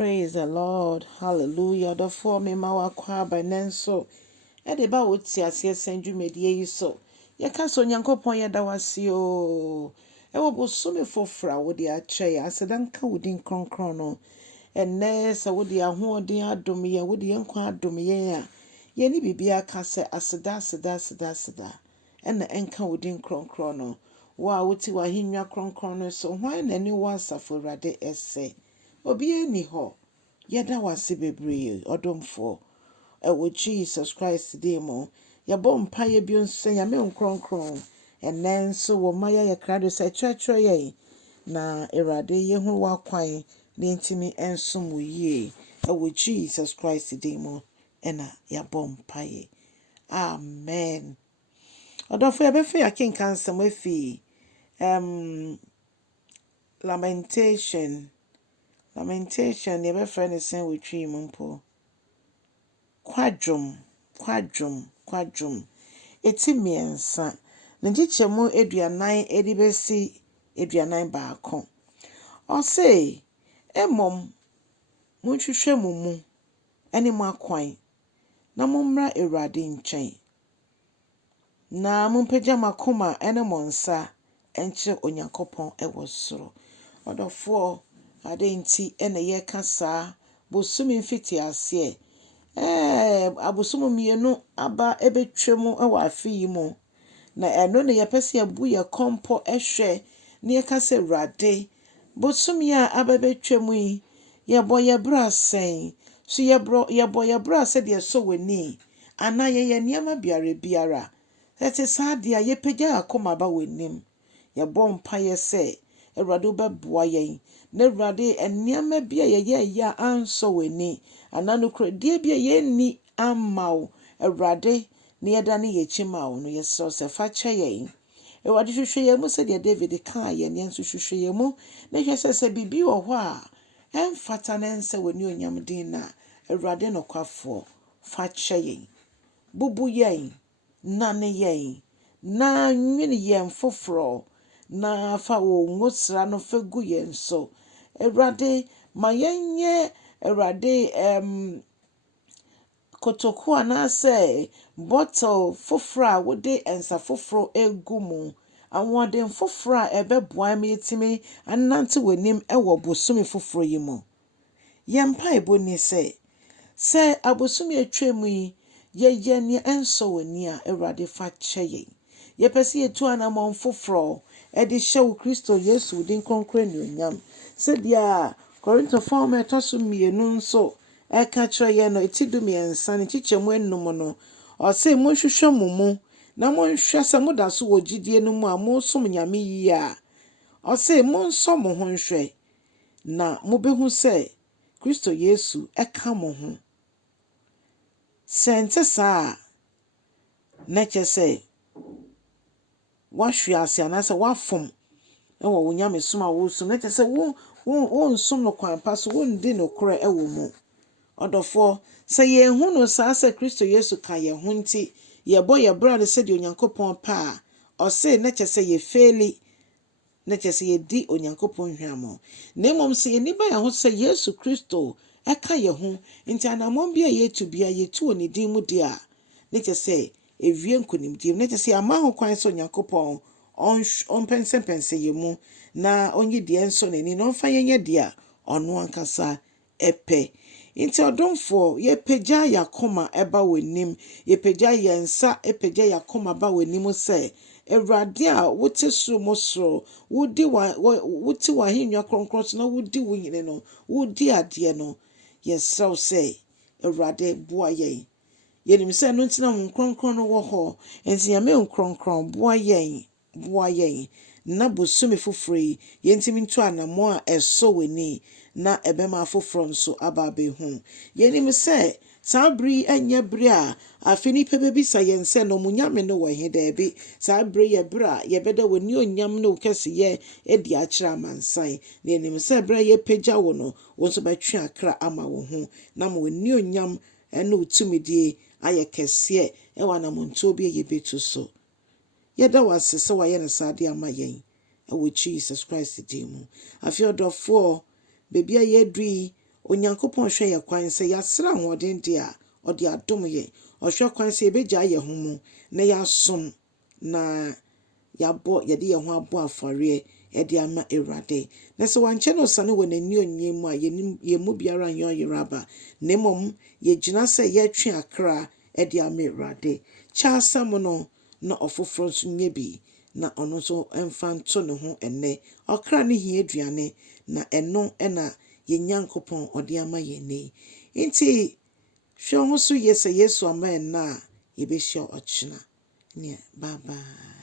Praise the Lord. Hallelujah. The four me ma wakwa by nenso. De ba woti ase senju medie yi so. Ye ka so Onyankopɔn ye da wase o. Wo bosome fofra wo de akyɛ ya asedan ka wodin kronkron no. Enne sa wo de ahoɔden adom ye wo de nkwa adom ye a. Ye ni bibia ka se aseda. Ena enka wodin kronkron no. Wa woti wa hinwa kronkron no so. Hwan na ni wa asafo Awurade ese. Obi eni ho. Yeda wase bebree odomfo. Ewo Jesus Christ demo. Yabɔ mpaye bi nso nyame nkronkron. Enen so wo maya ye krado se twetwe ye. Na Awurade ye hu wakwan ne ntimi ensom wo yie. Ewo Jesus Christ demo. Ena yabɔ mpaye. Amen. Odofo ye befe akenkan nsɛm afi Lamentation ye befe ne sen wotwi mpo. Kwadwom. Eti miensa. Njichemu eduanan edibesi eduanan baako. Ose emom munhwehwe mumu ene mu akwan na mummra Awurade nkyɛn. Na mumpagya makoma ene monsa enkyere Onyankopɔn ewo soro. Odofo ade nti ene ye kasa bosumi mfiti ase abosomo mienu aba ebetwemu ewa afi mu na eno ne yepese abu ye kompo ehwe ne yekase Awurade bosomi a aba betwemu yi yebo ye bra sen so yebo ye bra se de so weni ana ye niam biara ete saade a yepagya akoma ba wenim yebo mpa ye se Awurade beboa yen na Awurade eniam bia ye ya anso weni anano kredie bia ye ni amaw Awurade ne yeda ne yechimaw no yeso se fa kyeye Awurade hwehwe ye mu se de David kan ye ne nso hwehwe ye mu na hwese se bibi wo ho a emfata ne nse weni onyam din na Awurade no kwafo fa kyeye bubu yen na ne yen na nwini yen foforo na fa wo ngosra no fa gu yen so Awurade ma yenye Awurade kotoku anase bottle fofra wode ensa foforo egumu awode fofra ebeboa me yetimi anante wanim ewo bosumi foforo yimu yempa eboni se abosumi atwemu yi ye ne enso wani a Awurade fa kyeye yepese yetu anamon foforo edi hyew Kristo Yesu din konkre ne onyam se dia Korinto form etoso mienu nso eka kyerɛ ye no etidumi ensa ne chichemu enum no o se monhwehwɛ mumu na monhwɛ se moda so wo gidie no mu a monsom nyame yi a o se monso mo ho nhwɛ na mobehu se Kristo Yesu eka mo ho sente saa na kyese wahwe ase anase wafom ewo wo nyame som a wo som na kyese wo nsom no kwanpa so wo ndi no kora ewo mu odofo se ye hu no saa se Kristo Yesu ka ye hu nti ye bo ye bra de se de Onyankopɔn pa o se na kyese ye feli na kyese ye di Onyankopɔn hwamo na mom se ye ni ba ya ho se Yesu Kristo eka ye hu nti anamon bia ye tu bia ye tu oni din mu dia na kyese ewie nkonimdim na kyese ama ho kwan se Onyankopɔn on pense ye mu na onyi de enso nani no fa yenye dia ono ankasa epe inti odomfo ye pagya yakoma eba wenim ye pagya yensa epagya yakoma ba wenim se Awurade a wote suro mosoro wodi wa hinwa kronkron so na wodi wo nyine no wodi ade no yesew se Awurade boa yen yenim se no ntina mo kronkron no wo ho ensi ya me kronkron boa yen na bosumi foforo yentimi ntu anamo a eso weni na ebema foforo nso aba behu yenim se sabri anya bri a afini pebebisa yense no munyame no wahe dabi sabri ye bra ye beda weni onyam no kese ye edi akira mansan na yenim se bra ye pagya wo no wonso betwe akra ama wo ho na mo weni onyam ene utumidie aye kese e wana monto bi ye betu so yeda wasese wa ye na sade ama yen ewo Jesus Christ dimu afi odofo bebia ye dui Onyankopɔn hwɛ yɛ kwan sɛ yɛasra ahoɔden de a ɔde adom yɛ. Ɔhwɛ kwan sɛ yɛbɛgya yɛ ho mu na yɛasom na yɛde yɛn ho abɔ afɔreɛ de ama Awurade. Na sɛ wankyɛ no sane wɔ n'ani onyie mu a yɛn mu biara nyɛ ɔyeraba. Na mmom yɛgyina sɛ yɛtwe akra de ama Awurade. Kyɛ asɛm no na ɔfoforɔ nso nyɛ bi na ɔno nso mfa nto ne ho ɛnnɛ. Ɔkra ne hia aduane na ɛno na yɛn Nyankopɔn ɔde ama yɛn ni. Nti hwɛ ho so yɛ sɛ Yesu ama ɛnna a yɛbɛhyia ɔkyena. Bye bye.